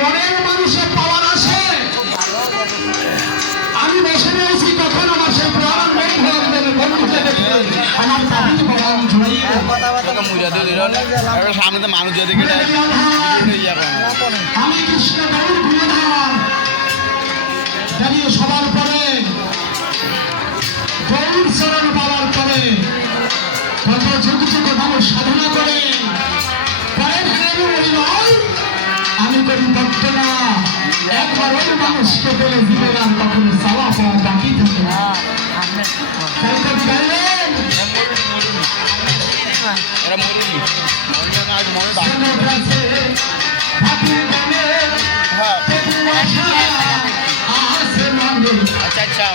মনের মানুষের পাওয়ার আসে। আমি বসে রয়েছি তখন আমার সেই প্রাণ বন্ধুকে দেখে আমার দাবি পাওয়া সামনে মানুষ যদি আমি কৃষ্ণ গৌর গুণধাম জানিয়ে সবার পরে গৌর চরণ পাওয়ার পরে কত যুগ যুগ মানুষ সাধনা করে আমি করি বর্তনা একবার ওই মানুষকে পেলে জীবন আর কখনো চাওয়া পাওয়া বাকি থাকে না। তাই কবি গাইলেন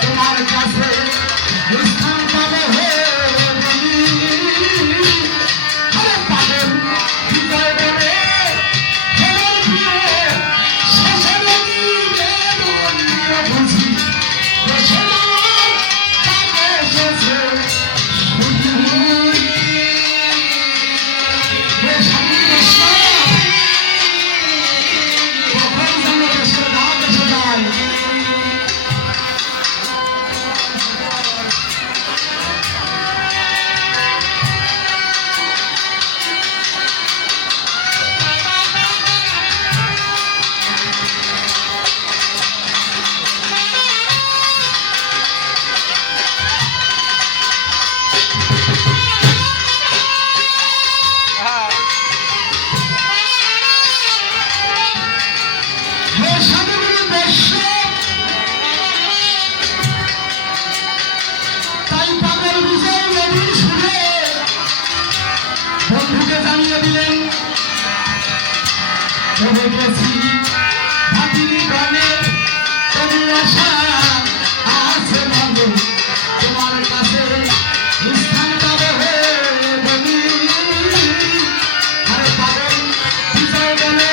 তোমার কাছে স্থান পাবে বন্ধুকে জানিয়ে দিলেন ভাতির গানে তুমি আশা আছে মনে তোমার কাছে স্থান পাবে বলি আরে পাবেন বিজয় গানে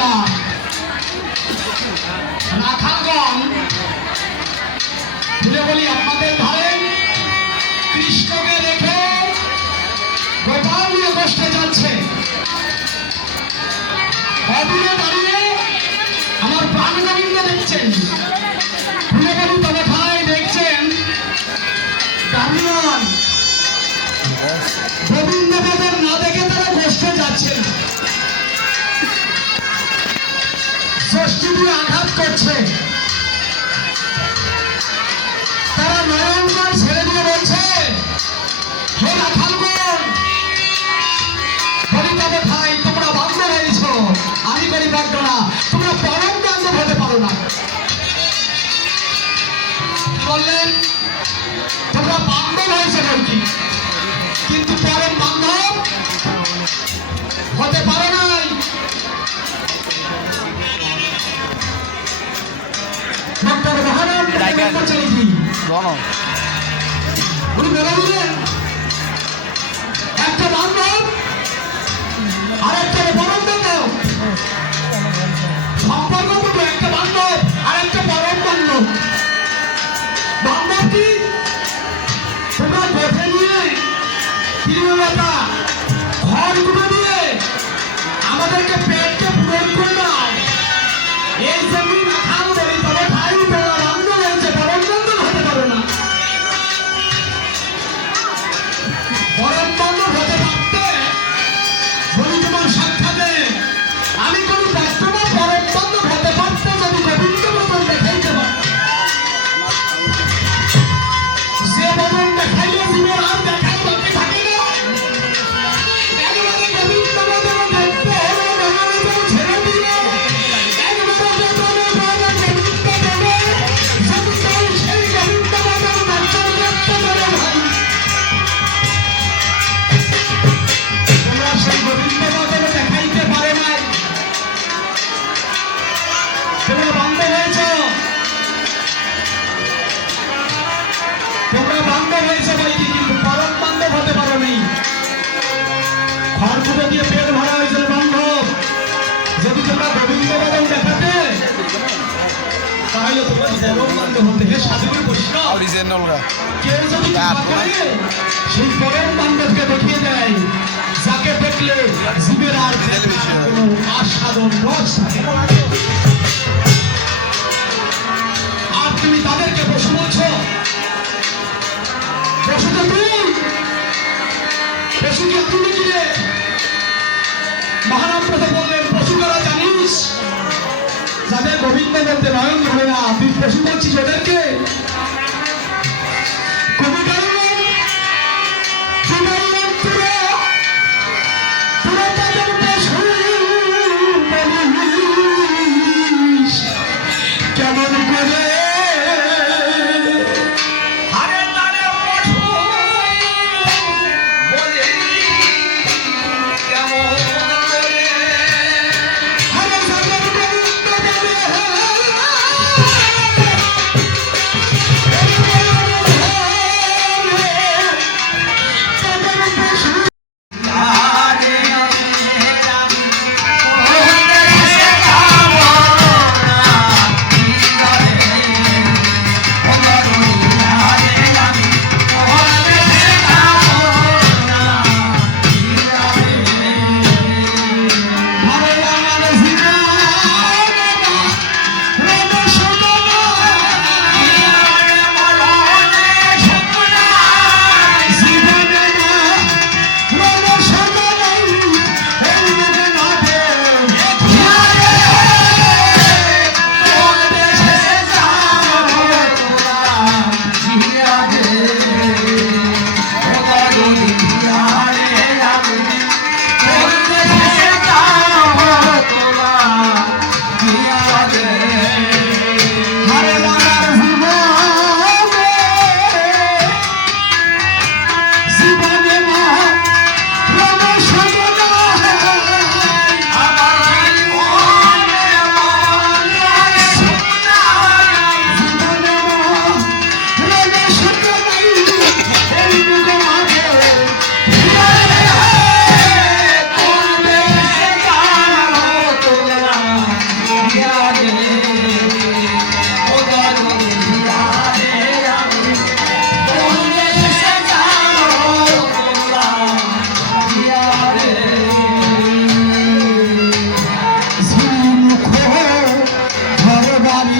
জেলা রাখালগঞ্জ ভুলে বলি আপনাদের ধারে কৃষ্ণকে রেখে গোপাল নিয়ে কষ্টে যাচ্ছে। অদূরে দাঁড়িয়ে আমার প্রাণ গোবিন্দ দেখছেন। ভুলে বলি তবে ভাই দেখছেন গার্ডিয়ান গোবিন্দ বাজার না দেখে তারা কষ্টে যাচ্ছে না, ষষ্ঠী দিয়ে আঘাত করছে। তারা নয়নগঞ্জ ছেড়ে দিয়ে বলছে হে রাখালগঞ্জ বলি তবে ভাই তোমরা বান্ধব হয়েছ, আমি করি বাধ্য না, তোমরা পরম বান্ধব হতে পারো না। বললেন তোমরা বান্ধব হয়েছে বলছি, কিন্তু পরম বান্ধব হতে পারো নাই। একটা বান্ধব আর একটা পরম বান্ধব, সম্পর্ক দুটো, একটা বান্ধব আর একটা পরম বান্ধব। বান্ধব কি তোমরা বেঁধে নিয়ে তিনটা ঘর গুলো দিয়ে আমাদেরকে পেটকে পূরণ করে দাও, এই জমি না খাও বলি তবে ভাই তোমরা বান্ধব হয়েছে, পরম বান্ধব হতে পারো না। পরম বান্ধব হতে পারতে বলি তোমার সাক্ষাতে আমি কোনো বর্তমান পরম বান্ধব হতে পারতে যদি গোবিন্দ বদন দেখাইতে পারত। যে বদন দেখাইলে জীবের আর দেখার বাকি থাকে না। একবারে গোবিন্দ বদন দেখতে হলে ভগবান ছেড়ে দিলে একবারে বদনে বদন গোবিন্দ দেবে, সন্তান সেই গোবিন্দ বদন দর্শন করতে পারে ভাই। তোমরা সেই গোবিন্দ বদন দেখাইতে পারে নাই, তোমরা বান্ধব হয়েছ, তোমরা বান্ধব হয়েছে বলছি, কিন্তু পরম বান্ধব হতে পারো নি। খড়কুটো দিয়ে পেট ভরা হয়েছিল বান্ধব। যদি তোমরা গোবিন্দ বদন দেখাতে তাহলে তোমরা পরম বান্ধব হতে। হে সাধুগুরু বৈষ্ণব, কেউ যদি কৃপা করে সেই পরম বান্ধবকে দেখিয়ে দেয় যাকে দেখলে জীবের আর কোনো আস্বাদন রস থাকে না। আর তুমি তাদেরকে পশু বলছো, পশু তো তুই, পশু কি তুমি কি রে? মহারাম প্রথম বললেন পশু কারা জানিস? যাদের গোবিন্দ বলতে নয়ন ধরে না, তুই পশু বলছিস ওদেরকে? কবি বললেন কি বললেন তোরা তোরা তাদের পশু বলিস কেমন করে? আরে তারে পশু বলে কেমন করে? আরে যাদের গোবিন্দ বলে তাদের পশু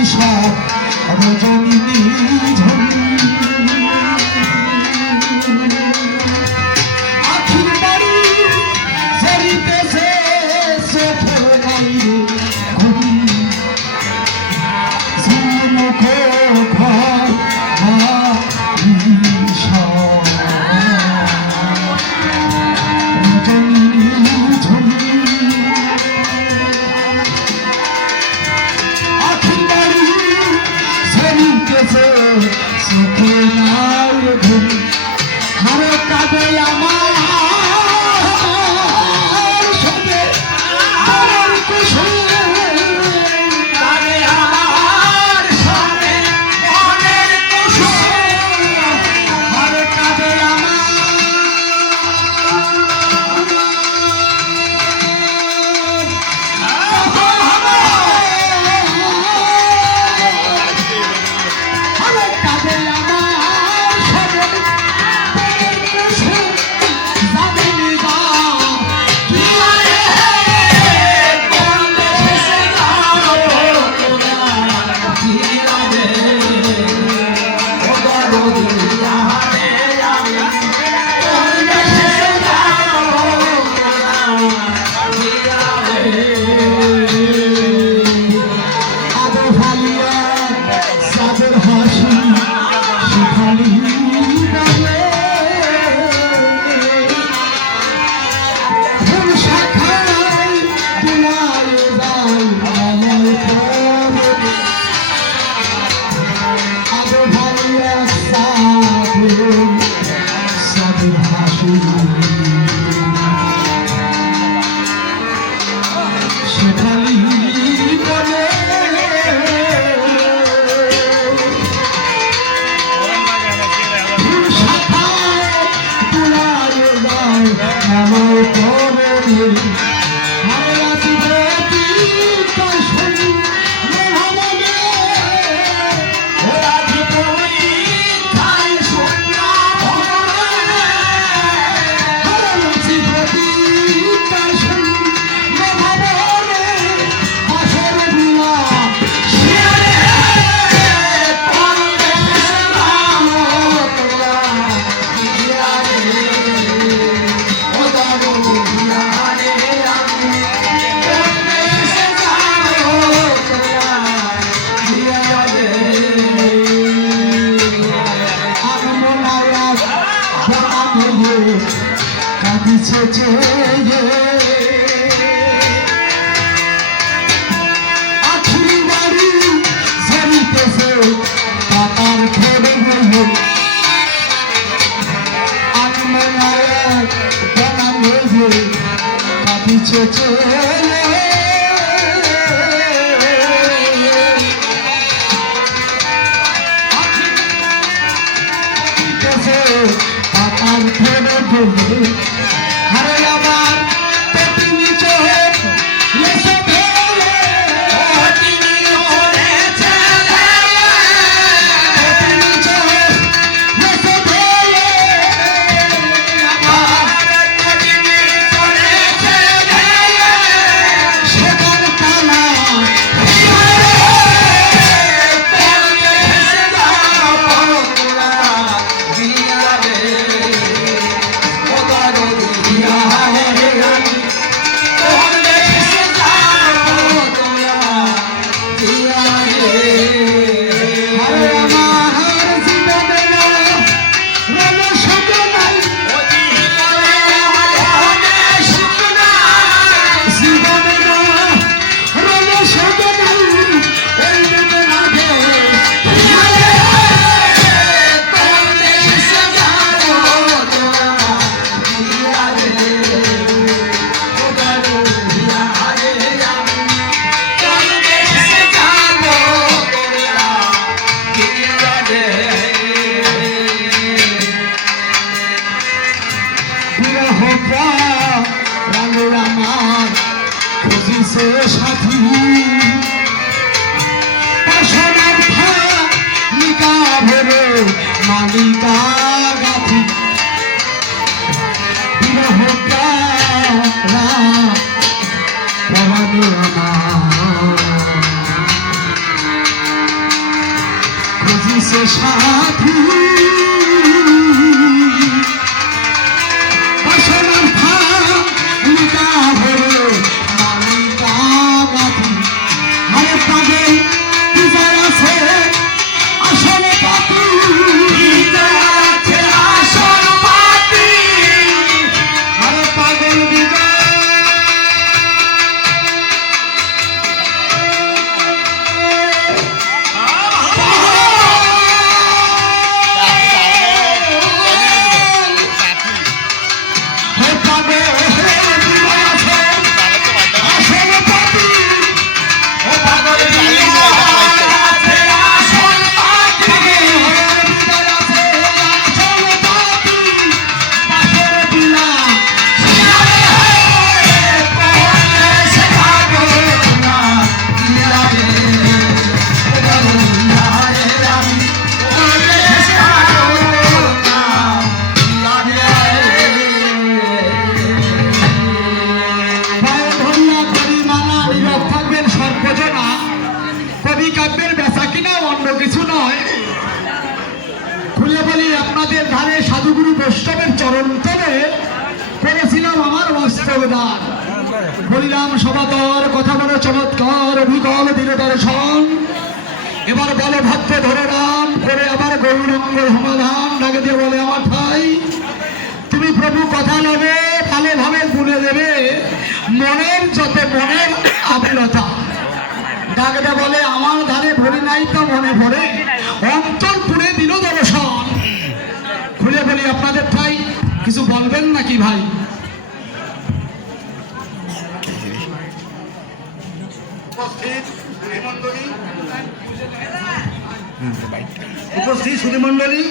সব রজনী ঝুলি আখির বাড়ি ঝরিতেছে চোখের বাইরে ঘুরি ঝুমুখ ঘর Hare বুঝিছে সাথী বাসনার ফালিকা ভরে মালিকা গাথি আরে পাগল বিজয় আছে আসল পাতি বিজয় আছে আসল পাতি আরে পাগল বিজয় কাব্যের বেচা কিনা অন্য কিছু নয়। খুলে বলি আপনাদের ধারে সাধুগুরু বৈষ্ণবের চরণ তলে করেছিলাম আমার বাস্তব দান। বলিলাম সবাতর কথা বলে চমৎকার অভিজ্ঞল দিল দর্শন। এবার বলে ভক্ত ধরে নাম করে আবার গৌরঙ্গ সমাধান ডাকে দিয়ে বলে আমার ঠাই তুমি প্রভু কথা নেবে ভালো ভাবে বলে দেবে মনের যত মনের আকুলতা। ডাকটা বলে আমার ধারে ভরে নাই তো মনে ভরে অন্তর পুরে দিল দর্শন। খুলে বলি আপনাদের ঠাই কিছু বলবেন নাকি ভাই? উপস্থিত সুধীমণ্ডলী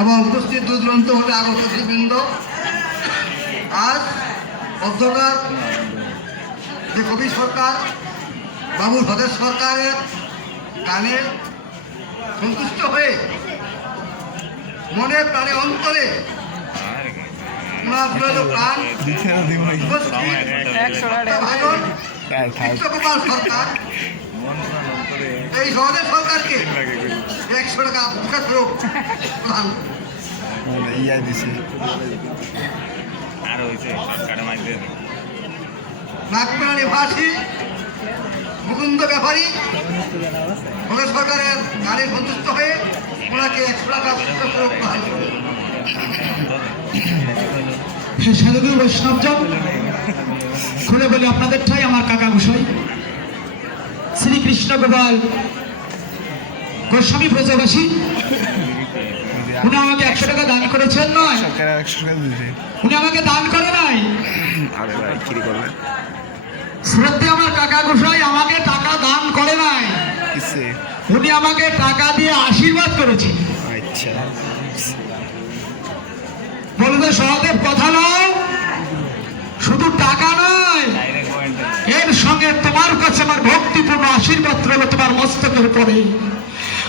এবং উপস্থিত দূর দূরান্ত হতে আগত বৃন্দ, আজ অধ্যকার যে কবি সরকার বাবু ভদের সরকারের গানে সন্তুষ্ট হয়ে মনে প্রাণে অন্তরে প্রাণ কৃষ্ণগোপাল সরকার এই সহজের সরকারকে 100 টাকা পুরস্কার স্বরূপ প্রদান নাগপুরা নিবাসী মুকুন্দ ব্যাপারী ভোগেশ সরকারের গানে সন্তুষ্ট হয়ে ওনাকে 100 টাকা পুরস্কার স্বরূপ প্রদান করবে। সাধুগুরু বৈষ্ণবজন খুলে বলে আপনাদের ঠাই আমার কাকা গোসাই শ্রীকৃষ্ণ গোপাল গোস্বামী ব্রজবাসী উনি আমাকে 100 টাকা দান করেছেন নয়, উনি আমাকে দান করে নাই। শ্রদ্ধে আমার কাকা গোসাই আমাকে টাকা দান করে নাই, উনি আমাকে টাকা দিয়ে আশীর্বাদ করেছে। বলে তো সহদেব কথা নয়, শুধু টাকা নয় এর সঙ্গে তোমার কাছে আমার ভক্তিপূর্ণ আশীর্বাদ রইল তোমার মস্তকের পরে।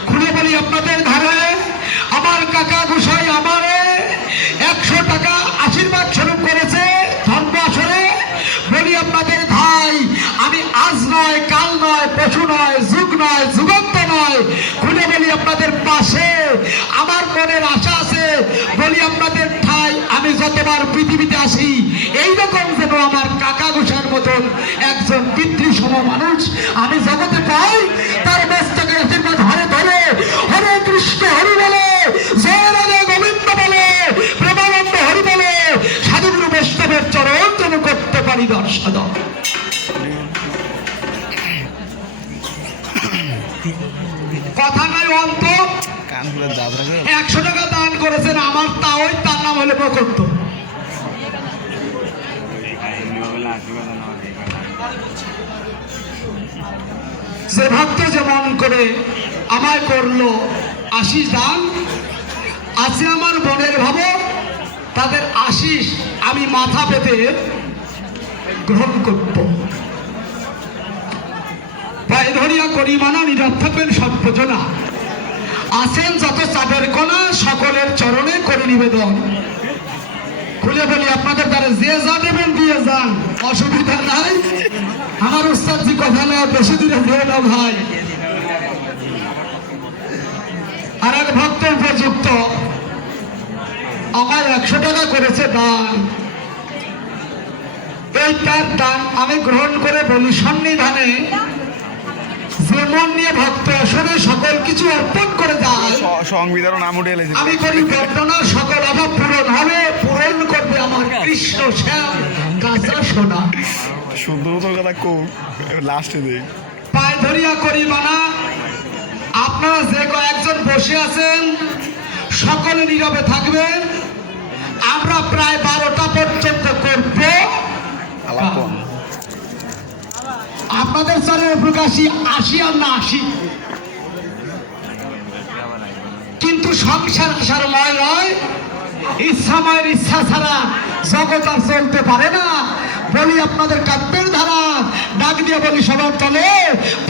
খুলে বলি আপনাদের ধারে আমার কাকা গোসাই আমারে 100 টাকা আশীর্বাদ স্বরূপ করেছে ধর্ম আসরে। বলি আপনাদের ভাই আমি আজ নয় কাল নয় পশু নয় যুগ নয় যুগান্ত নয়। খুলে বলি আপনাদের পাশে আমার মনের আশা আছে। বলি আপনাদের ঠাই আমি যতবার পৃথিবীতে আসি এইরকম যেন আমার কাকা গোসাইয়ের মতন একজন পিতৃসম মানুষ আমি জগতে পাই। তার মস্তকের আশীর্বাদ হারে ধরে হরে কৃষ্ণ হরি বলে জয় রাধে গোবিন্দ বলে প্রেমানন্দ হরি বলে সাধুগুরু বৈষ্ণবের চরণ যেন করতে পারি দর্শন। কথা নয় অন্ত 100 টাকা দান করেছেন আমার তাও তার নাম হলে প্রকল্প। যে ভক্ত যেমন করে আমায় করলো আশিস দান আছে আমার মনের ভাব তাদের আশিস আমি মাথা পেতে গ্রহণ করব। পায়ে ধরিয়া করি মানা নীরব থাকবেন সর্বজনা আছেন যত চাঁদের কোনা সকলের চরণে করে নিবেদন। খুলে বলি আপনাদের দ্বারা যে যা দেবেন দিয়ে যান অসুবিধা নাই। আমার উস্তাদজি কথা না বেশি দূরে যেও না ভাই। ভক্ত আমার 100 টাকা করেছে দান। এই তার দান আমি গ্রহণ করে বলি, সন্নিধানে যে মন নিয়ে ভক্ত আসলে সকল কিছু অর্পণ করে যায়, সংবিধান নাম উঠে এলেছে। আমি করি বর্ণনা, সকল অভাব পূরণ হবে, পূরণ করবে আমার কৃষ্ণ শ্যাম কাঁচা সোনা। সুন্দর তো কথা কো লাস্টে দেই। পায়ে ধরিয়া করি মানা, আপনারা যে কয়েকজন বসে আছেন সকলে নীরবে থাকবেন। আমরা প্রায় 12টা পর্যন্ত করব। আপনাদের চ্যানেল প্রকাশী 80 আর না 80, কিন্তু সংসার আসার ময় নয়, ইচ্ছাময়ের ইচ্ছা ছাড়া জগৎ আর চলতে পারে না। বলি আপনাদের কাব্যের ধারা ডাক দিয়ে বলি সবার তলে,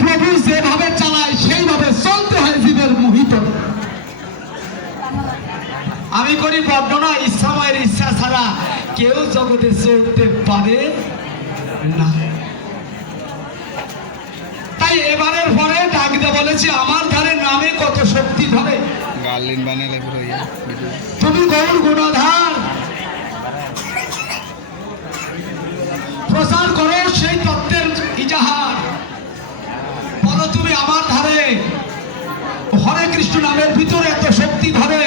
প্রভু যেভাবে চালায় সেইভাবে চলতে হয় জীবের মোহিত। আমি করি বর্ণনা, ইচ্ছাময়ের ইচ্ছা ছাড়া কেউ জগতে চলতে পারে না। তাই এবারের পরে ডাক দিয়ে বলেছি, আমার ধারে নামে কত শক্তি ধরে, গার্লিন বানালে পুরো তুমি গৌর গুণাধার প্রচার করো সেই তত্ত্বের ইজাহার। বলো তুমি আমার ধারে হরে কৃষ্ণ নামের ভিতরে এত শক্তি ধরে,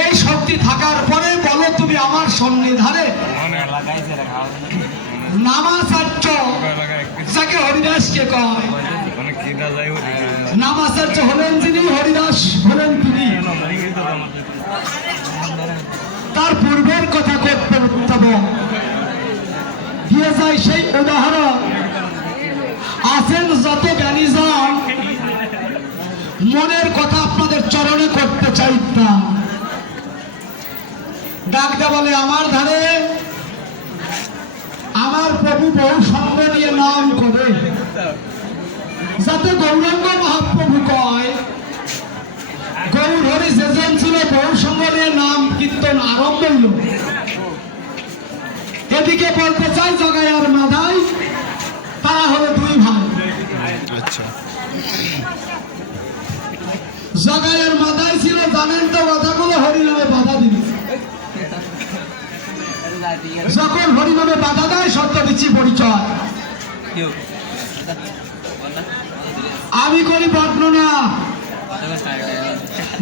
এই শক্তি থাকার পরে বলো তুমি আমার সন্নিধানে নামাচার্য যাকে হরিদাসকে কয়। নামাচার্য হলেন যিনি, হরিদাস হলেন তিনি। তার পূর্বের কথা করতে উত্তম দিয়ে যায় সেই উদাহরণ। আছেন যত জ্ঞানীজন, মনের কথা আপনাদের চরণে করতে চাইতাম। ডাকতে বলে আমার ধারে আমার প্রভু বহু সঙ্গ নিয়ে নাম করে, যাতে গৌরাঙ্গ মহাপ্রভু কয় গৌর হরি যেজন ছিল বহু সঙ্গ নিয়ে নাম কীর্তন আরম্ভ হইল। এদিকে বলতে চাই জগাই আর মাধাই, তারা হলো দুই ভাই। আচ্ছা, জগাই আর মাধাই ছিল, জানেন তো কথাগুলো হরিনামে বাধা দিল। যখন হরিনামে বাধা দেয় সত্য দিচ্ছি পরিচয়। আমি করি বর্ণনা,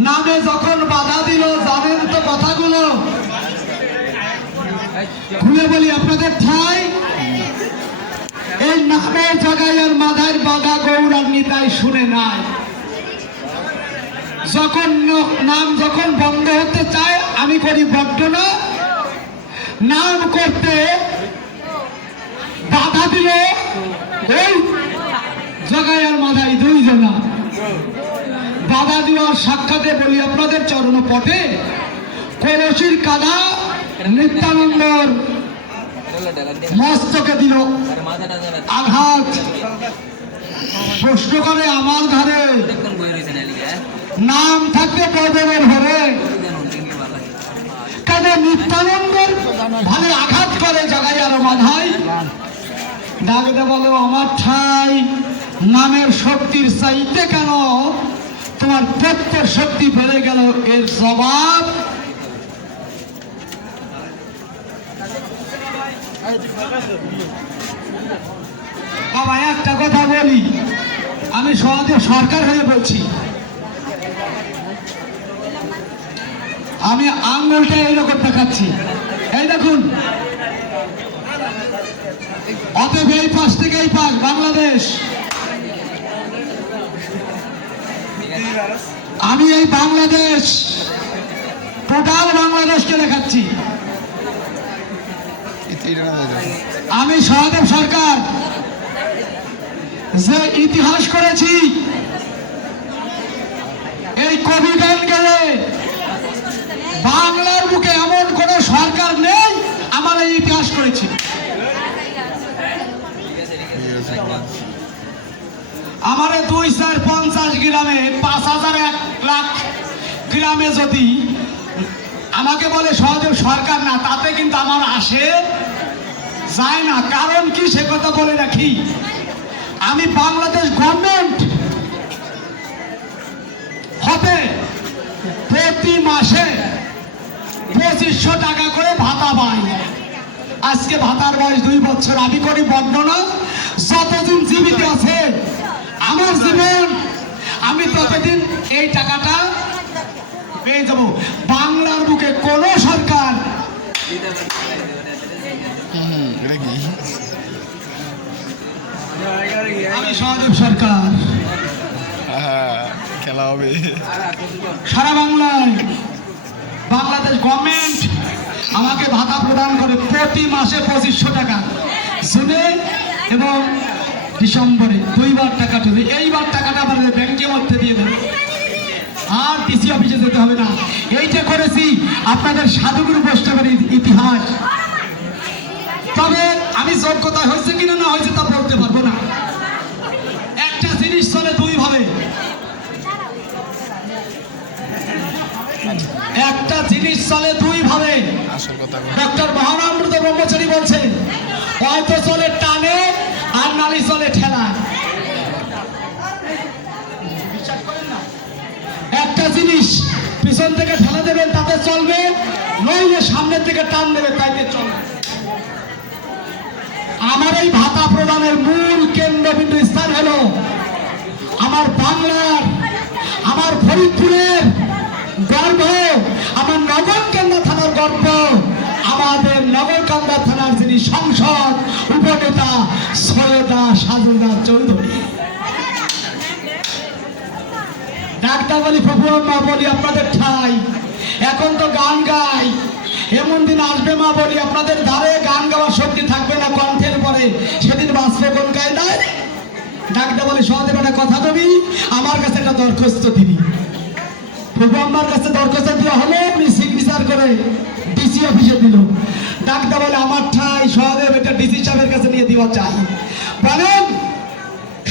নামে যখন বাধা দিল জানেন তো কথাগুলো। খুলে বলি আপনাদের ঠাই, এই নামে জগাই আর মাধার বাধা গৌরার নিতাই শুনে নাই। যখন নাম যখন বন্ধ হতে চায় আমি করি বর্ণনা, নাম করতে বাধা দিল এই জগাই আর মাধাই দুইজনা। বাধা দেওয়ার সাক্ষাতে বলি আপনাদের চরণ পটে, কলসির কাদা নিত্যানন্দর মস্তকে দিল আঘাত। প্রশ্ন করে আমার ধারে নাম থাকতে প্রয়োজনের হবে, কেন নিত্যানন্দের ভালো আঘাত করে জগাই আর মাধাই। ডাকতে বলো আমার ঠাই নামের শক্তির চাইতে কেন তোমার তত্ত্বের শক্তি বেড়ে গেল, এর জবাব বাবা একটা কথা বলি, আমি সহজে সরকার হয়ে বলছি, আমি আঙ্গুলটা এইরকম দেখাচ্ছি, এই দেখুন। অতএব এই পাশ থেকে এই পাশ বাংলাদেশ, আমি এই বাংলাদেশ টোটাল বাংলাদেশকে দেখাচ্ছি। আমি সহদেব সরকার যে ইতিহাস করেছি, এই কবি গান গেলে বাংলার বুকে এমন কোন সরকার নেই আমার এই ইতিহাস করেছি। আমার 2, 4, 50 গ্রামে 5,000, 1 লাখ গ্রামে যদি আমাকে বলে সহদেব সরকার না, তাতে কিন্তু আমার আসে যায় না। কারণ কি সে কথা বলে রাখি, আমি বাংলাদেশ গভর্নমেন্ট হতে টাকা করে ভাতা পাই। আজকে ভাতার বয়স 2 বছর। আমি করি বর্ণনা, যতদিন জীবিত আছে আমার জীবন আমি ততদিন এই টাকাটা পেয়ে যাব। বাংলার বুকে কোন সরকার এটা কি আমি সহদেব সরকার হ্যাঁ খেলা হবে সারা বাংলায় বাংলাদেশ গভর্নমেন্ট আমাকে ভাতা প্রদান করে প্রতি মাসে 2500 টাকা, জুনে এবং ডিসেম্বরে 2 বার টাকা তুলে। এইবার টাকাটা আমাদের ব্যাংকের মধ্যে দিয়ে দেবে, আর ডিসি অফিসে যেতে হবে না। এইটা করেছি আপনাদের সাধুগুরু বৈষ্ণবের ইতিহাস। তবে আমি যোগ্যতা হয়েছে কিনা না হয়েছে তা বলতে পারবো না। একটা জিনিস চলে 2 ভাবে, একটা জিনিস চলে 2 ভাবে। আসল কথা ডক্টর মহানামৃত ব্রহ্মচারী বলছেন, হয়তো চলে টানে আর নালি চলে ঠেলা। বিশ্বাস করেন না? একটা জিনিস পিছন থেকে ঠেলা দেবেন তাতে চলবে, নইলে সামনের থেকে টান দেবে তাইতে চলবে। আমার এই ভাতা প্রদানের মূল কেন্দ্রবিন্দু স্থান হলো আমার বাংলার, আমার ফরিদপুরের গর্ব, আমার নগরকান্দা থানার গর্ব, আমাদের নগরকান্দা থানার যিনি সংসদ উপনেতা সৈয়দা সাজুদা চৌধুরী। ডাক্তার বলি প্রভু মা বলি আপনাদের ঠাই, এখন তো গান গাই, এমন দিন আসবে মা বলি আপনাদের ধারে গান গাওয়ার শক্তি থাকবে না কণ্ঠের পরে, সেদিন বাঁচবে কোন কায়দায়? ডাক্তার বলি সহদেব একটা কথা দেবি, আমার কাছে একটা দরখাস্ত দিবি। প্রভু আমার কাছে দরখাস্ত দেওয়া হলো, আপনি সিগনেচার করে ডিসি অফিসে দিল। ডাক্তার বলে আমার ঠাই সহদেব এটা ডিসি সাহেবের কাছে নিয়ে দেওয়া চাই। বলেন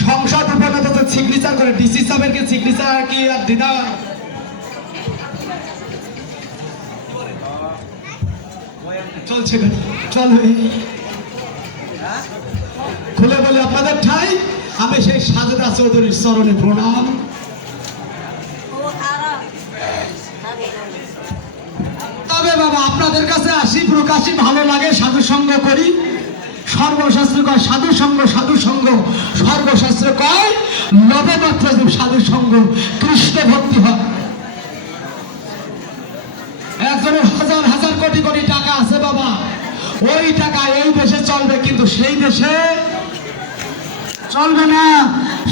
সংসদ উপনেতা তো সিগনেচার করে, ডিসি সাহেবের সিগনেচার কি আর দিদা চলছে না? চলো খুলে বলি আপনাদের ঠাই, আমি সেই সাজেদা চৌধুরীর চরণে প্রণাম। তবে বাবা আপনাদের কাছে আসি প্রকাশই ভালো লাগে, সাধু সঙ্গ করি। সর্বশাস্ত্র কয় সাধু সঙ্গ, সাধু সঙ্গ সর্বশাস্ত্র কয় নবমাত্র সাধু সঙ্গ কৃষ্ণ ভক্তি হয়। একজনের হাজার হাজার কোটি কোটি টাকা আছে বাবা, ওই টাকা এই দেশে চলবে কিন্তু সেই দেশে চলবে না।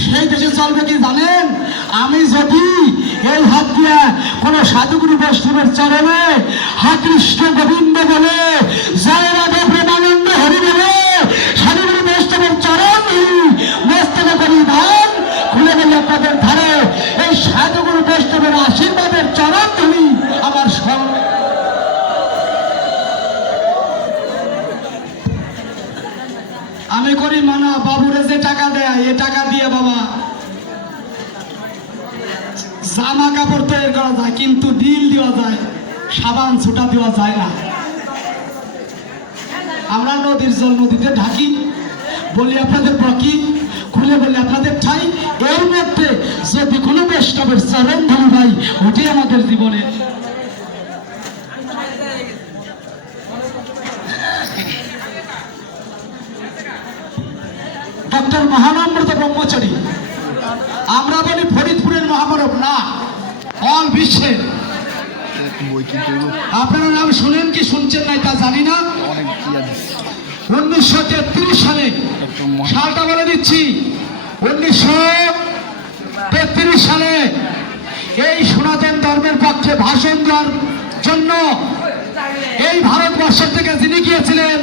সেই দেশে চলবে কি জানেন? আমি যদি এই হাত দিয়ে কোন সাধুগুরু বৈষ্ণবের চরণে হা কৃষ্ণ গোবিন্দ বলে, জয় রাধা প্রেমানন্দ হরি বলে সাধুগুরু বৈষ্ণবের চরণ মস্তকে করি ধান খুলে গেলে আপনাদের ধারে এই সাধুগুরু বৈষ্ণবের আশীর্বাদের চরণ ধরি আমার সঙ্গে আমি করি মানা। বাবুরে যে টাকা দেয় এ টাকা দিয়ে বাবা জামা কাপড় তৈরি করা যায়, কিন্তু ডিল দেওয়া যায়, সাবান ছুটা দেওয়া যায় না। আমরা নদীর জল নদীতে ঢাকি, বলি আপনাদের বকি, খুলে বলি আপনাদের ঠাই। এর মধ্যে যদি কোনো বৈষ্ণবের চরণ ধরি ভাই, ওটি আমাদের জীবনের ডক্টর মহানামৃত ব্রহ্মচারী। আমরা বলি ফরিদপুরের মহামানব না, অল বিশ্বের। বই কি করবো আপনারা নাম শুনেন কি শুনছেন নাই তা জানি না। অনেক 1933 সালে, সালটা বলে দিচ্ছি, 1933 সালে এই সনাতন ধর্মের পক্ষে ভাষণ দেওয়ার জন্য এই ভারতবর্ষ থেকে যিনি গিয়েছিলেন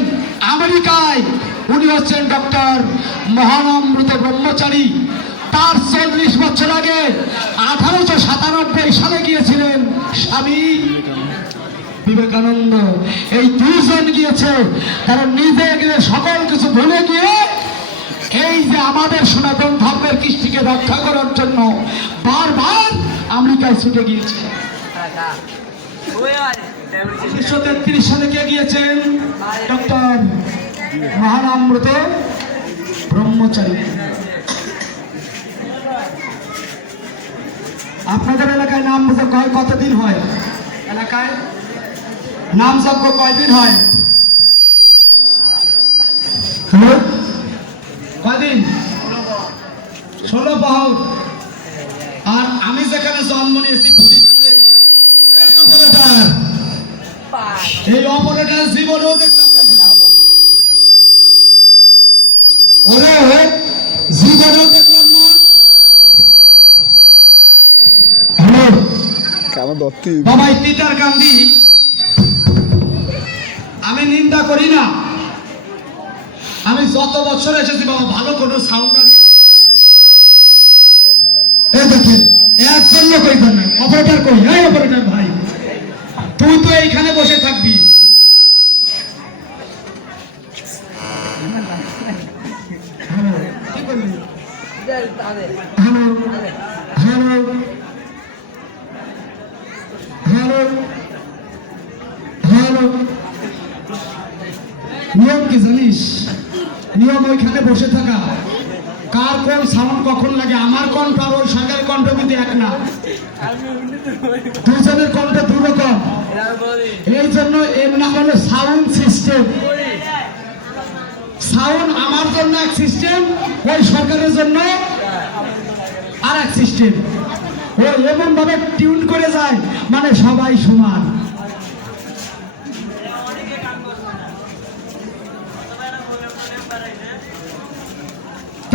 আমেরিকায়, উনি হচ্ছেন ডক্টর মহানামৃত ব্রহ্মচারী। তার 40 বছর আগে 1897 সালে গিয়েছিলেন স্বামী বিবেকানন্দ। এই 2 জন গিয়েছে, কারণ নিজে গিয়ে সকল কিছু ভুলে গিয়ে এই যে আমাদের সনাতন ধর্মের কৃষ্টিকে রক্ষা করার জন্য বারবার আমেরিকায় ছুটে গিয়েছে। 1933 সালে কে গিয়েছেন? ডক্টর মহানামৃত ব্রহ্মচারী। আপনাদের এলাকায় নাম বোঝা কতদিন হয় এলাকায়? নাম যজ্ঞ কয়দিন হয়? হ্যালো, কয়দিন? 16 পাহর। আর আমি যেখানে জন্ম নিয়েছি ফরিদপুরে, এই অপারেটর জীবনেও দেখলাম না। ওরে জীবনেও দেখলাম না। হ্যালো কেন দত্তি বাবা, তিতার কান্দি আমি নিন্দা করি না। আমি যত বছর এসেছি বাবা, ভালো কোনো সাউন্ড আমি দেখেন এক জন্য কই না। অপারেটর কই? এই অপারেটর ভাই, তুই তো এইখানে বসে থাকবি। হ্যালো হ্যালো হ্যালো হ্যালো, নিয়ম কি জানিস? নিয়ম ওইখানে বসে থাকা। কার কোন সাউন্ড কখন লাগে, আমার কণ্ঠ আর ওই সরকারি কণ্ঠ কিন্তু এক না, দুজনের কণ্ঠ দুরকম। এই জন্য এর নাম হলো সাউন্ড সিস্টেম। সাউন্ড আমার জন্য এক সিস্টেম, ওই সরকারের জন্য আর এক সিস্টেম। ও এমন ভাবে টিউন করে যায়, মানে সবাই সমান।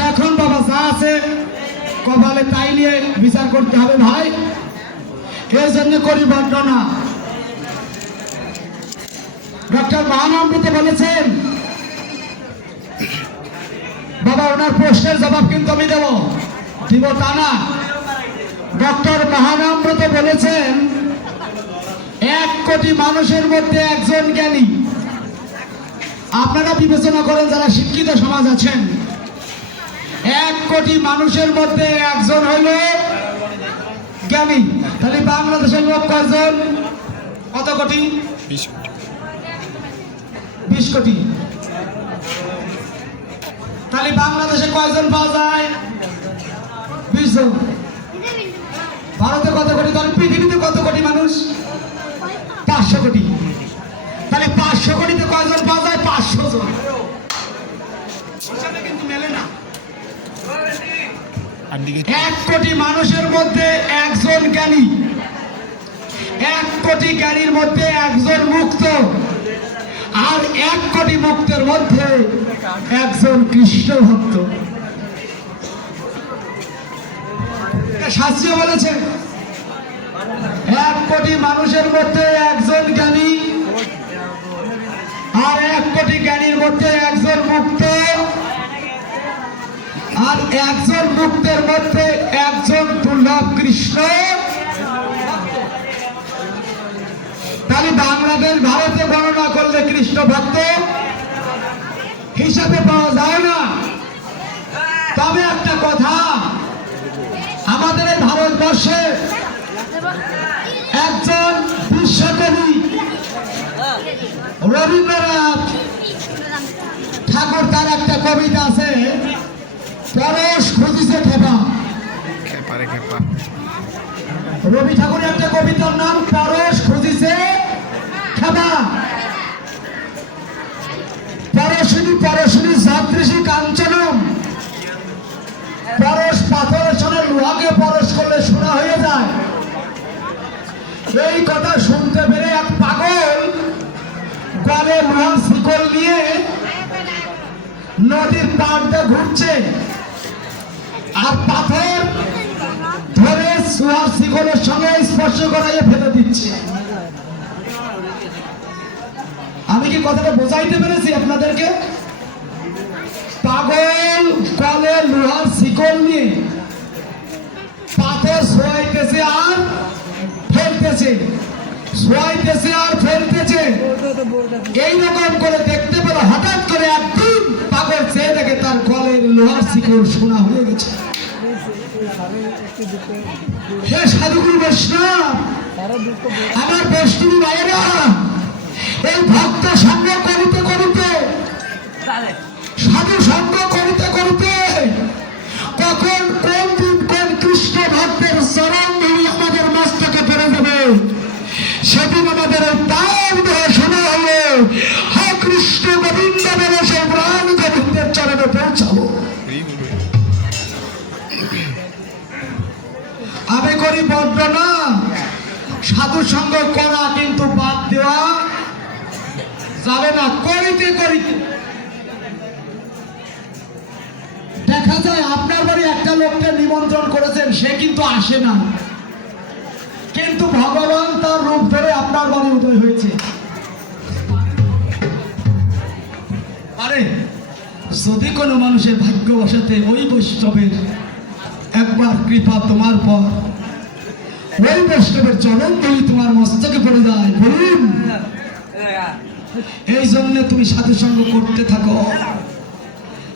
এখন বাবা যা আছে কপালে তাই নিয়ে বিচার করতে হবে ভাই। এই জন্য করি বর্ণনা। ডক্টর মহানম্রত বলেছেন বাবা, ওনার প্রশ্নের জবাব কিন্তু আমি দিব তা না। ডক্টর মহানম্রত বলেছেন 1 কোটি মানুষের মধ্যে একজন জ্ঞানী। আপনারা বিবেচনা করেন যারা শিক্ষিত সমাজ আছেন, 1 কোটি মানুষের মধ্যে একজন হইল জ্ঞানী। তাহলে বাংলাদেশের লোক কয়জন? কত কোটি? 20 কোটি। তাহলে বাংলাদেশে কয়জন পাওয়া যায়? 20 জন। ভারতে কত কোটি? তাহলে পৃথিবীতে কত কোটি মানুষ? 500 কোটি। তাহলে 500 কোটিতে কয়জন পাওয়া যায়? 500 জন। কিন্তু মেলে না। 1 কোটি মানুষের মধ্যে একজন জ্ঞানী, 1 কোটি জ্ঞানীর মধ্যে একজন মুক্ত, আর 1 কোটি মুক্তের মধ্যে একজন কৃষ্ণ ভক্ত। শাস্ত্রীয় বলেছে 1 কোটি মানুষের মধ্যে একজন জ্ঞানী, আর 1 কোটি জ্ঞানীর মধ্যে একজন মুক্ত, আর একজন মুক্তের মধ্যে একজন দুর্লভ কৃষ্ণ। তাহলে বাংলাদেশ ভারতে গণনা করলে কৃষ্ণ ভক্ত হিসাবে পাওয়া যায় না। তবে একটা কথা, আমাদের এই ভারতবর্ষে একজন বিশ্বকবি রবীন্দ্রনাথ ঠাকুর, তার একটা কবিতা আছে, পরশ খুঁজিছে খেপা। রবি ঠাকুরের একটা কবিতার নাম পরশ খুঁজিছে খেপা। পরশিনী পরশিনী যাত্রীষী কাঞ্চনম, পরশ পাথরের সঙ্গে লোহাকে পরশ করলে সোনা হয়ে যায়। এই কথা শুনতে পেরে এক পাগল গলে লোহার শিকল নিয়ে নদীর পাড়তে ঘুরছে, আর পাথর ধরে লোহার শিকলের সঙ্গে স্পর্শ করাইয়ে ফেলে দিচ্ছে। আমি কি কথাটা বোঝাইতে পেরেছি আপনাদেরকে? পাগল গলে লোহার শিকল নিয়ে পাথর ছোঁয়াইতেছে আর ফেলতেছে, ছোঁয়াইতেছে আর ফেলতেছে। এইরকম করে দেখতে পেল, হঠাৎ করে একদিন পাগল চেয়ে দেখে তার গলের লোহার শিকল সোনা হয়ে গেছে। হে সাধুগুরু বৈষ্ণব, আমার বৈষ্ণবী ভাইয়েরা, এই ভক্ত সঙ্গ করিতে করিতে, সাধু সঙ্গ করিতে করিতে কখন কোন দিন কোন কৃষ্ণ ভক্তের চরণ ধরে আমাদের মস্তকে পড়ে যাবে, সেদিন আমাদের তার দেহ করি বড্ড না, সাধু সঙ্গ করা কিন্তু বাদ দেওয়া যাবে না। করিতে করিতে দেখা যায় আপনার বাড়ি একটা লোককে নিমন্ত্রণ করেছেন, সে কিন্তু আসে না, কিন্তু ভগবান তার রূপ ধরে আপনার বাড়ি উদয় হয়েছে। আরে যদি কোনো মানুষের ভাগ্যবশতে ওই বৈষ্ণবের একবার কৃপা তোমার পর, ওই বৈষ্ণবের চরণ ধরি তোমার মস্তকে পড়ে যায়, বলুন এই জন্য তুমি সাধু সঙ্গ করতে থাকো।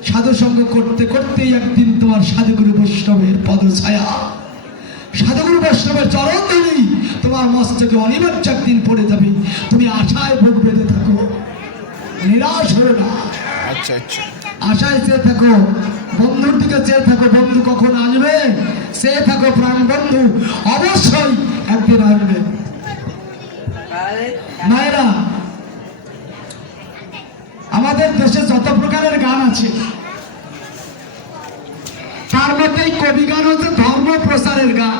সাধু সঙ্গ করতে করতেই একদিন তোমার সাধুগুরু বৈষ্ণবের পদ ছায়া, সাধুগুরু বৈষ্ণবের চরণ ধরি তোমার মস্তকে অনিবার্য একদিন পড়ে যাবে। তুমি আশায় বুক বেঁধে থাকো, নিরাশ হো না। আচ্ছা আচ্ছা, আশায় চেয়ে থাকো, বন্ধুর দিকে চেয়ে থাকো, বন্ধু কখন আসবে চেয়ে থাকো, প্রাণ বন্ধু অবশ্যই একদিন আসবে। মায়েরা, আমাদের দেশে যত প্রকারের গান আছে তার মধ্যে কবি গান হচ্ছে ধর্ম প্রচারের গান।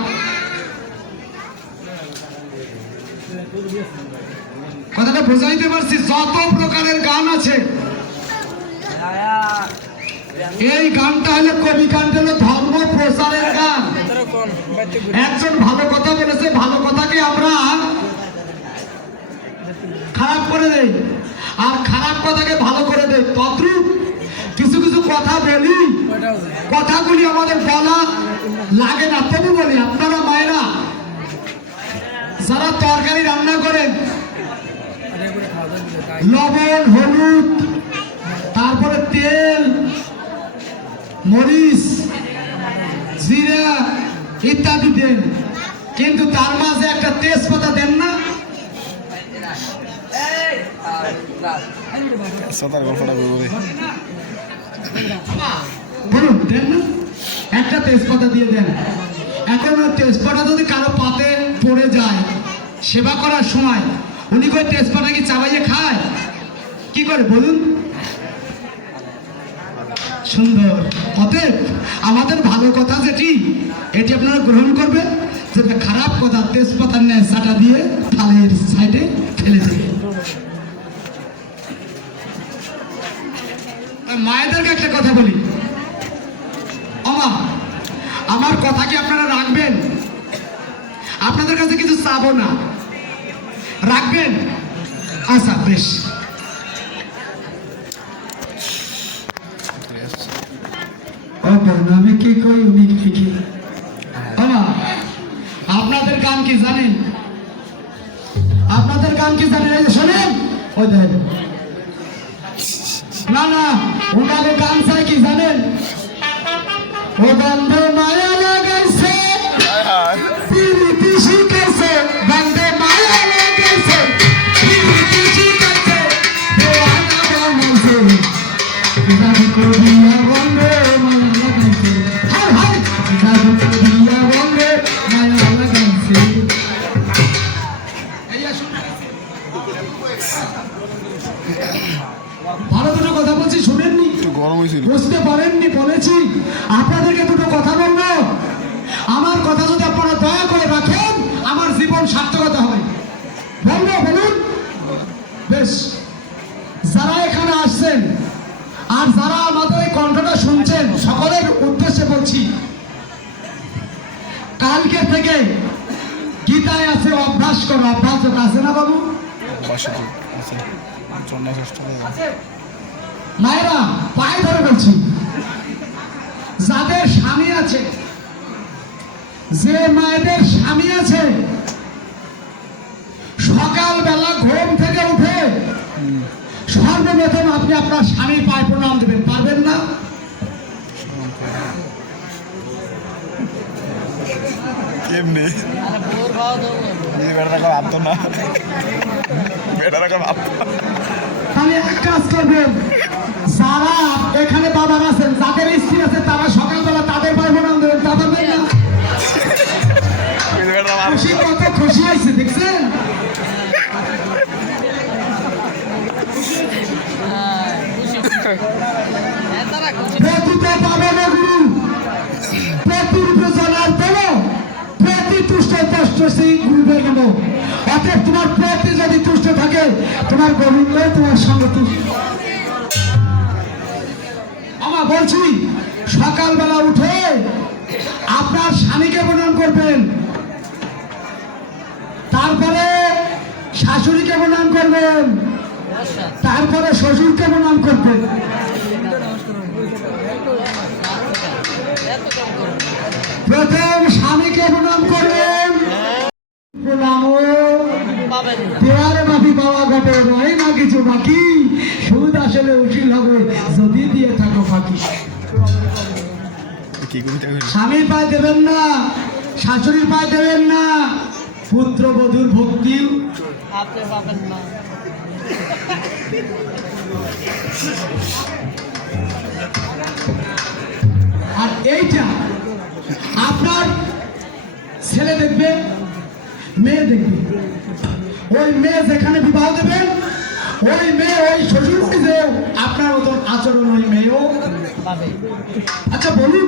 কথাটা বোঝাইতে পারছি? যত প্রকারের গান আছে এই গানটা হলো কবি গানটা হলো ধর্ম প্রচারের গান। একজন ভালো কথা বলেছে, ভালো কথাকে আমরা খারাপ করে দেই, আর খারাপ কথাকে ভালো করে দেই। তদ্রূপ কিছু কিছু কথা বলি, কথাগুলি আমাদের বলা লাগে না, তবু বলি। আপনারা মায়েরা যারা তরকারি রান্না করেন, লবণ, হলুদ, তারপরে তেল, মরিচ, জিরা ইত্যাদি দেন, কিন্তু তার মাঝে একটা তেজপাতা দেন না? সাঁতার গল্পটা বলবো বলুন, দেন না? একটা তেজপাতা দিয়ে দেন। এখন ওই তেজপাতা যদি কারো পাতে পড়ে যায় সেবা করার সময়, উনি কই তেজপাতা কি চাবাইয়ে খায়? কি করে বলুন? সুন্দর। অতএব আমাদের ভালো কথা যেটি, এটি আপনারা গ্রহণ করবেন, যেটা খারাপ কথা তেজপাতার ন্যায় চাটা দিয়ে থালের সাইডে ফেলে দেবে। মায়েদেরকে একটা কথা বলি, আমার কথা কি আপনারা রাখবেন? আপনাদের কাছে কিছু চাবো না, রাখবেন? আচ্ছা বেশ। আমি কি কই উনি কি? আপনাদের গান কি জানেন? আপনাদের গান কি জানেন? এই যে শোনেন, ওই দেখেন। না না, ওনাদের গান চাই কি জানেন? ও বন্ধু মায়া লাগাইছে, প্রীতি শিখাইছে, বন্ধু মায়া লাগাইছে, প্রীতি শিখাইছে, দেওয়ানা বানাইছে, জাদু করিয়া বন্ধু মায়া লাগাইছে, হায় হায়, জাদু করিয়া বন্ধু মায়া লাগাইছে। এই আসুন, ভালো দুটো কথা বলছি, শুনেননি? একটু গরম হয়েছিল, বুঝতে পারেননি? বলেছি আপনাদেরকে দুটো কথা বলবো। আমার কথা যদি আপনারা দয়া করে রাখেন, আমার জীবন সার্থকতা হবে। বলবো, বলুন? বেশ। যারা এখানে আসছেন আর যারা আমাদের এই কণ্ঠটা শুনছেন, সকলের উদ্দেশ্যে বলছি, কালকে থেকে গীতায় আছে অভ্যাস করো। অভ্যাস আছে না বাবু? মায়েরা পায়ে ধরে বলছি, যাদের স্বামী আছে, যে মায়েদের স্বামী আছে, সকালবেলা ঘুম থেকে উঠে সর্বপ্রথম আপনি আপনার স্বামীর পায়ে প্রণাম দেবেন। পারবেন না? কেমনি বেটাটা ভাবতো না, বেটাটাকে ভাবতো না। তাহলে এক কাজ করবেন, যারা এখানে বাবার আছেন, যাদের স্ত্রী আছে, তারা সকালবেলা তাদের পায়ে প্রণাম দেবেন। তা পারবেন না? খুশি, কত খুশি হয়েছে দেখছেন? প্রতিটা পাবে না গুরু, প্রতিরূপে জানার দেব, প্রতিটু তুষ্টসী গুরুদেব নমঃ। অতএব তোমার প্রতি যদি তুষ্ট থাকে, তোমার গোবিন্দ তোমার সঙ্গে তুষ্ট। আমার বলছি, সকালবেলা উঠে আপনার স্বামীকে প্রণাম করবেন, তারপরে শাশুড়িকে প্রণাম করবেন, তারপরে শ্বশুরকে প্রণাম করবেন। প্রথম স্বামীকে প্রণাম করবেন। দেওয়ারে মাফি পাওয়া ঘটে নয় না কিছু বাকি, সুদ আসলে উচিল হবে যদি দিয়ে থাকো ফাঁকি। কি কবিতা হলো? স্বামীর পায়ে দেবেন না, শাশুড়ির পায়ে দেবেন না, পুত্র বধূর ভক্তি আপনি পাবেন না। আর এইটা আপনার ছেলে দেখবে, মেয়ে দেখবে, ওই মেয়ে যেখানে বিবাহ দেবেন, ওই মেয়ে ওই শ্বশুর বাড়িতে আপনার মতন আচরণ ওই মেয়েও পাবে। আচ্ছা বলুন,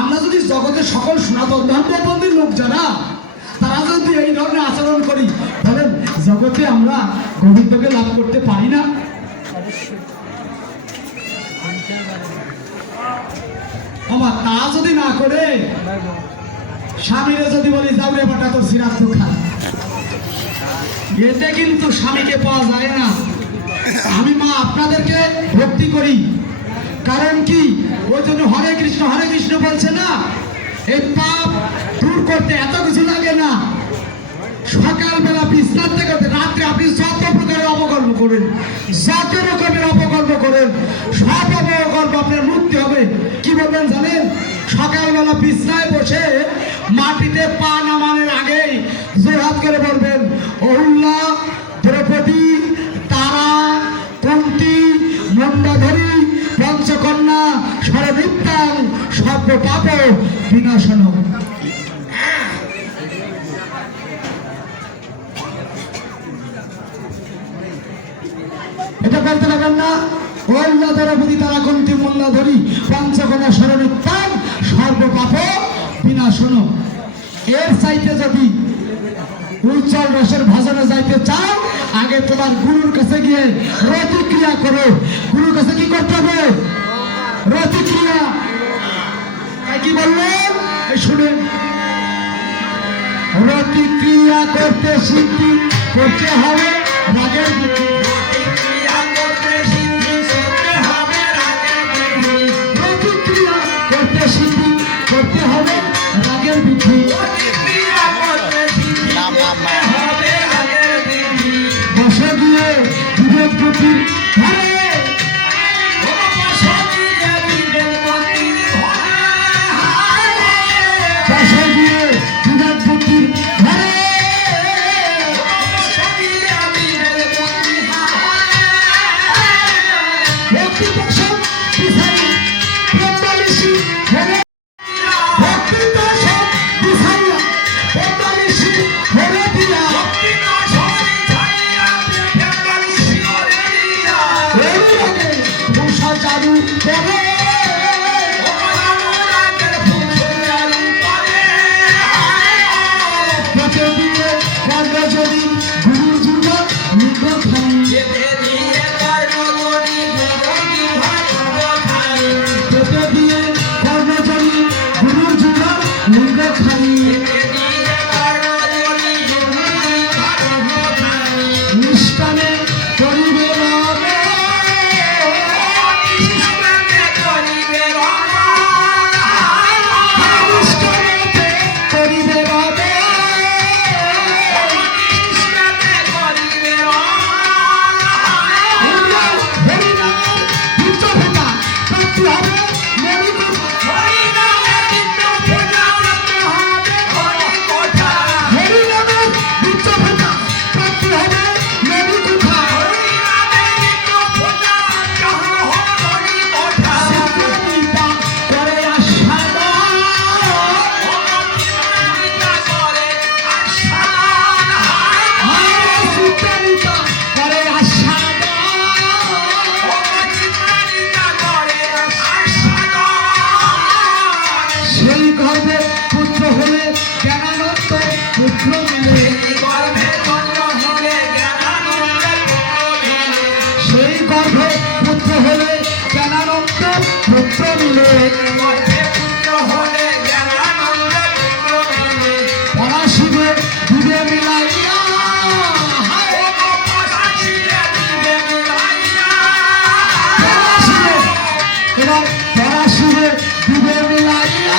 আমরা যদি জগতের সকল সনাতন ধর্মবন্ধীর লোক যারা, তারা যদি এই ধরনের আচরণ করি, বলেন জগতে আমরা গোবিন্দকে লাভ করতে পারি না? আমার তা যদি না করে স্বামীরে যদি বলি যাও রে বাটা তোর সিরাজ তো খা, এতে কিন্তু স্বামীকে পাওয়া যায় না। আমি মা আপনাদেরকে ভক্তি করি, কারণ কি ওই জন্য হরে কৃষ্ণ বলছে না। এই পাপ দূর করতে এত কিছু লাগে না। সকালবেলা বিস্তার থেকে রাত্রে আপনি যত প্রকারের অপকর্ম করেন, যত রকমের অপকর্ম করেন, সব অপকর্ম আপনার মুক্তি হবে। কি বলবেন জানেন? সকালবেলা বিছনায় বসে মাটিতে পা নামানোর আগেই জোরহাত করে বলবেন, অহুল্লা, দ্রৌপদী, তারা, কুন্তী, মন্দাধরী, পঞ্চকন্যা, সর্বমিত্তাং, সর্ব পাপ বিনাশন। এটা বলতে পারবেন না? অহুল্লা, দ্রৌপদী, তারা, কুন্তী, মন্দাধরী, পঞ্চকন্যা, সর্বমিত্তাং, সর্ব পাপ বিনাশন। এর চাইতে যদি উজ্জ্বল রসের ভজনে যাইতে চাও, আগে তোমার গুরুর কাছে গিয়ে রতিক্রিয়া করো। গুরুর কাছে কি করতে হবে? রতিক্রিয়া। কি বললেন শুনেন, রতিক্রিয়া করতে সিদ্ধি করতে হবে রাগের বিধি। রতিক্রিয়া করতে সিদ্ধি করতে হবে রাগের বিধি। বসে গিয়ে বিবেক বুদ্ধির ঘরে, বসে গিয়ে বিবেক বুদ্ধির ঘরে, ভক্তি দর্শন পিছাইয়া ব্রহ্মঋষি হরে, ভক্তি দর্শন পিছাইয়া ব্রহ্মঋষি হরে দিয়া, এই পরাশিবে দিবে মিলাইয়া পরাশিবে এবার পরাশিবে দিবে মিলাইয়া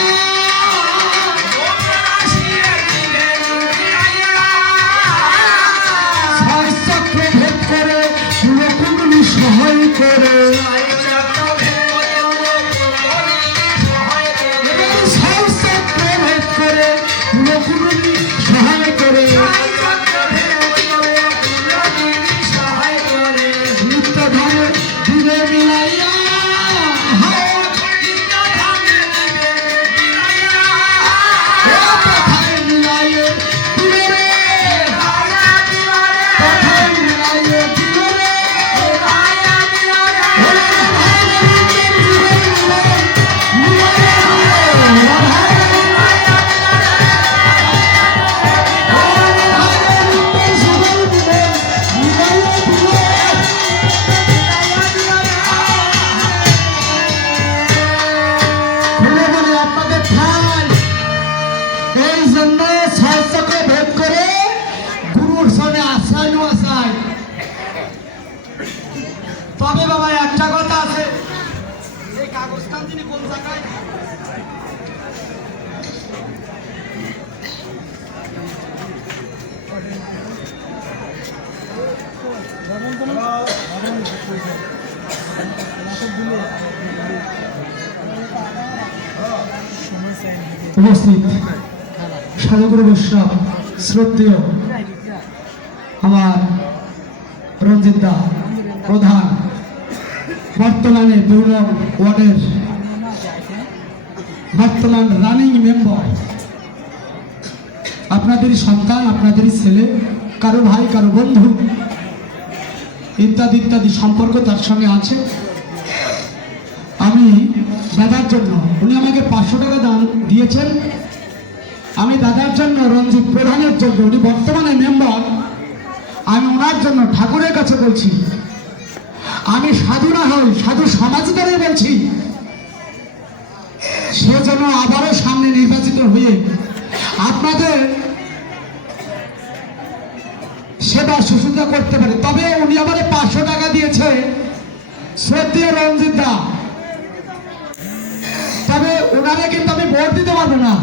ছয়চক্র ভেদ করে কুলকুণ্ডলী সহায় করে ছয়চক্র ভেদ করে কুলকুণ্ডলী সহায় করে নিত্য ধামে দিবে মিলাইয়া কোথায় মিলাইয়ে দিবে রে কোথায় মিলাইয়ে দিবে রে আপনাদের ঠাই এই জন্য ছয়চক্র ভেদ করে গুরুর সনে আশ্রয় নেওয়া চাই। তবে বাবা একটা কথা আছে, এই কাগজখান তিনি কোন জায়গায় উপস্থিত সাধুগুরু বৈষ্ণব শ্রদ্ধেয় আমার রঞ্জিত দা প্রধান, বর্তমানে দুর্লভ ওয়ার্ডের বর্তমান রানিং মেম্বার, আপনাদেরই সন্তান, আপনাদেরই ছেলে, কারো ভাই, কারো বন্ধু ইত্যাদি ইত্যাদি সম্পর্ক তার সঙ্গে আছে। আমি দাদার জন্য, উনি আমাকে 500 টাকা দান দিয়েছেন, আমি দাদার জন্য, রঞ্জিত প্রধানের জন্য, উনি বর্তমানে মেম্বার, আমি ওনার জন্য ঠাকুরের কাছে বলছি, আমি সাধু না হই, সাধু সমাজ দ্বারাই বলছি, সে যেন আবারও সামনে নির্বাচিত হয়ে আপনাদের সেবা শুশ্রূষা করতে পারে। তবে উনি আমাকে 500 টাকা দিয়েছে শ্রদ্ধেয় রঞ্জিত দা, তবে ওনারে কিন্তু আমি ভোট দিতে পারবো না।